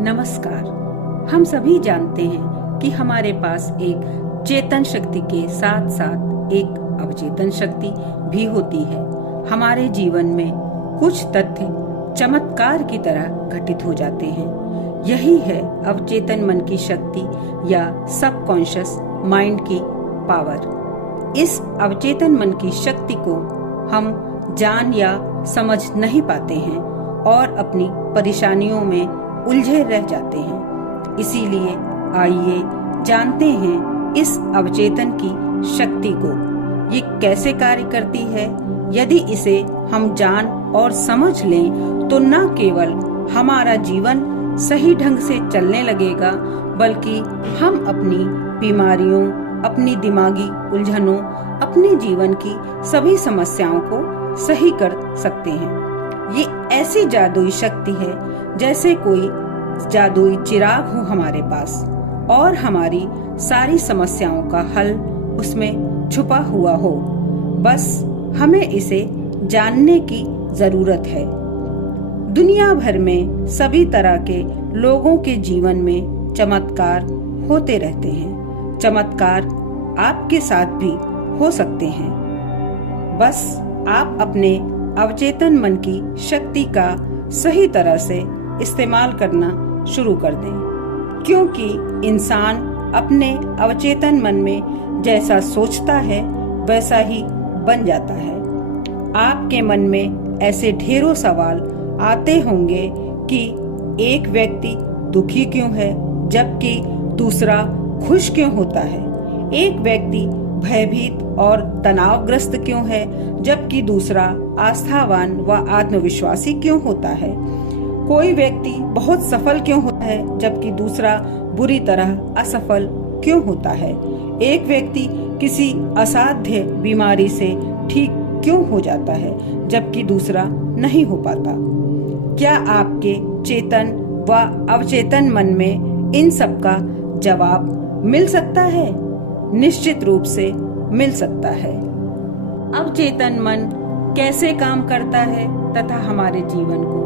नमस्कार। हम सभी जानते हैं कि हमारे पास एक चेतन शक्ति के साथ साथ एक अवचेतन शक्ति भी होती है। हमारे जीवन में कुछ तथ्य चमत्कार की तरह घटित हो जाते हैं। यही है अवचेतन मन की शक्ति या सबकॉन्शियस माइंड की पावर। इस अवचेतन मन की शक्ति को हम जान या समझ नहीं पाते हैं और अपनी परेशानियों में उलझे रह जाते हैं। इसीलिए आइए जानते हैं इस अवचेतन की शक्ति को, ये कैसे कार्य करती है। यदि इसे हम जान और समझ लें तो न केवल हमारा जीवन सही ढंग से चलने लगेगा, बल्कि हम अपनी बीमारियों, अपनी दिमागी उलझनों, अपने जीवन की सभी समस्याओं को सही कर सकते हैं। ये ऐसी जादुई शक्ति है जैसे कोई जादुई चिराग हो हमारे पास और हमारी सारी समस्याओं का हल उसमें छुपा हुआ हो। बस हमें इसे जानने की जरूरत है। दुनिया भर में सभी तरह के लोगों के जीवन में चमत्कार होते रहते हैं। चमत्कार आपके साथ भी हो सकते हैं। बस आप अपने अवचेतन मन की शक्ति का सही तरह से इस्तेमाल करना शुरू कर दें, क्योंकि इंसान अपने अवचेतन मन में जैसा सोचता है वैसा ही बन जाता है। आपके मन में ऐसे ढेरों सवाल आते होंगे कि एक व्यक्ति दुखी क्यों है जबकि दूसरा खुश क्यों होता है, एक व्यक्ति भयभीत और तनावग्रस्त क्यों है जबकि दूसरा आस्थावान व आत्मविश्वासी क्यों होता है, कोई व्यक्ति बहुत सफल क्यों होता है जबकि दूसरा बुरी तरह असफल क्यों होता है, एक व्यक्ति किसी असाध्य बीमारी से ठीक क्यों हो जाता है जबकि दूसरा नहीं हो पाता। क्या आपके चेतन व अवचेतन मन में इन सब का जवाब मिल सकता है? निश्चित रूप से मिल सकता है। अवचेतन मन कैसे काम करता है तथा हमारे जीवन को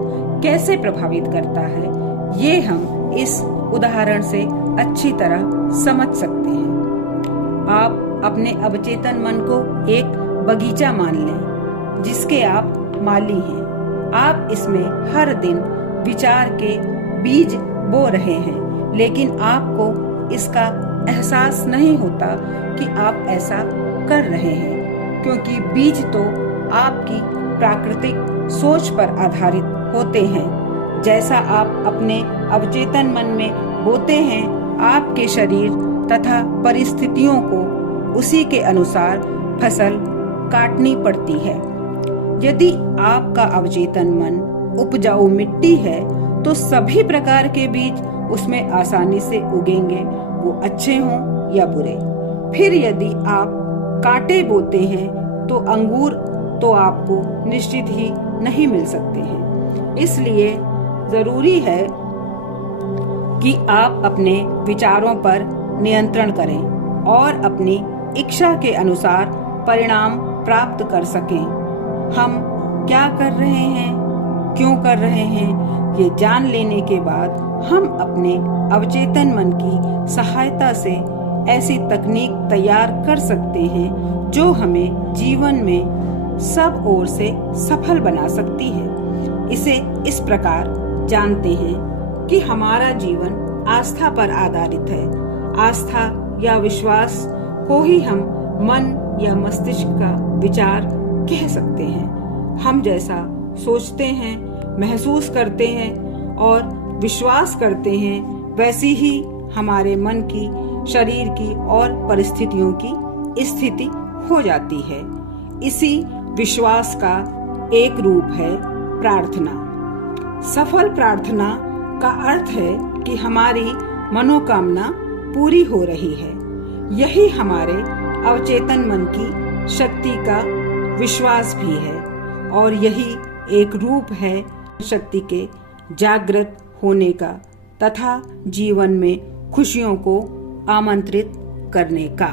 कैसे प्रभावित करता है, ये हम इस उदाहरण से अच्छी तरह समझ सकते हैं। आप अपने अवचेतन मन को एक बगीचा मान लें जिसके आप माली हैं। आप इसमें हर दिन विचार के बीज बो रहे हैं, लेकिन आपको इसका एहसास नहीं होता कि आप ऐसा कर रहे हैं, क्योंकि बीज तो आपकी प्राकृतिक सोच पर आधारित होते हैं। जैसा आप अपने अवचेतन मन में बोते हैं, आपके शरीर तथा परिस्थितियों को उसी के अनुसार फसल काटनी पड़ती है। यदि आपका अवचेतन मन उपजाऊ मिट्टी है तो सभी प्रकार के बीज उसमें आसानी से उगेंगे, वो अच्छे हों या बुरे। फिर यदि आप कांटे बोते हैं तो अंगूर तो आपको निश्चित ही नहीं मिल सकते हैं। इसलिए जरूरी है कि आप अपने विचारों पर नियंत्रण करें और अपनी इच्छा के अनुसार परिणाम प्राप्त कर सकें। हम क्या कर रहे हैं, क्यों कर रहे हैं, ये जान लेने के बाद हम अपने अवचेतन मन की सहायता से ऐसी तकनीक तैयार कर सकते हैं जो हमें जीवन में सब ओर से सफल बना सकती है। इसे इस प्रकार जानते हैं कि हमारा जीवन आस्था पर आधारित है। आस्था या विश्वास को ही हम मन या मस्तिष्क का विचार कह सकते हैं। हम जैसा सोचते हैं, महसूस करते हैं और विश्वास करते हैं, वैसी ही हमारे मन की, शरीर की और परिस्थितियों की स्थिति हो जाती है। इसी विश्वास का एक रूप है प्रार्थना। सफल प्रार्थना का अर्थ है कि हमारी मनोकामना पूरी हो रही है। यही हमारे अवचेतन मन की शक्ति का विश्वास भी है और यही एक रूप है शक्ति के जागृत होने का तथा जीवन में खुशियों को आमंत्रित करने का।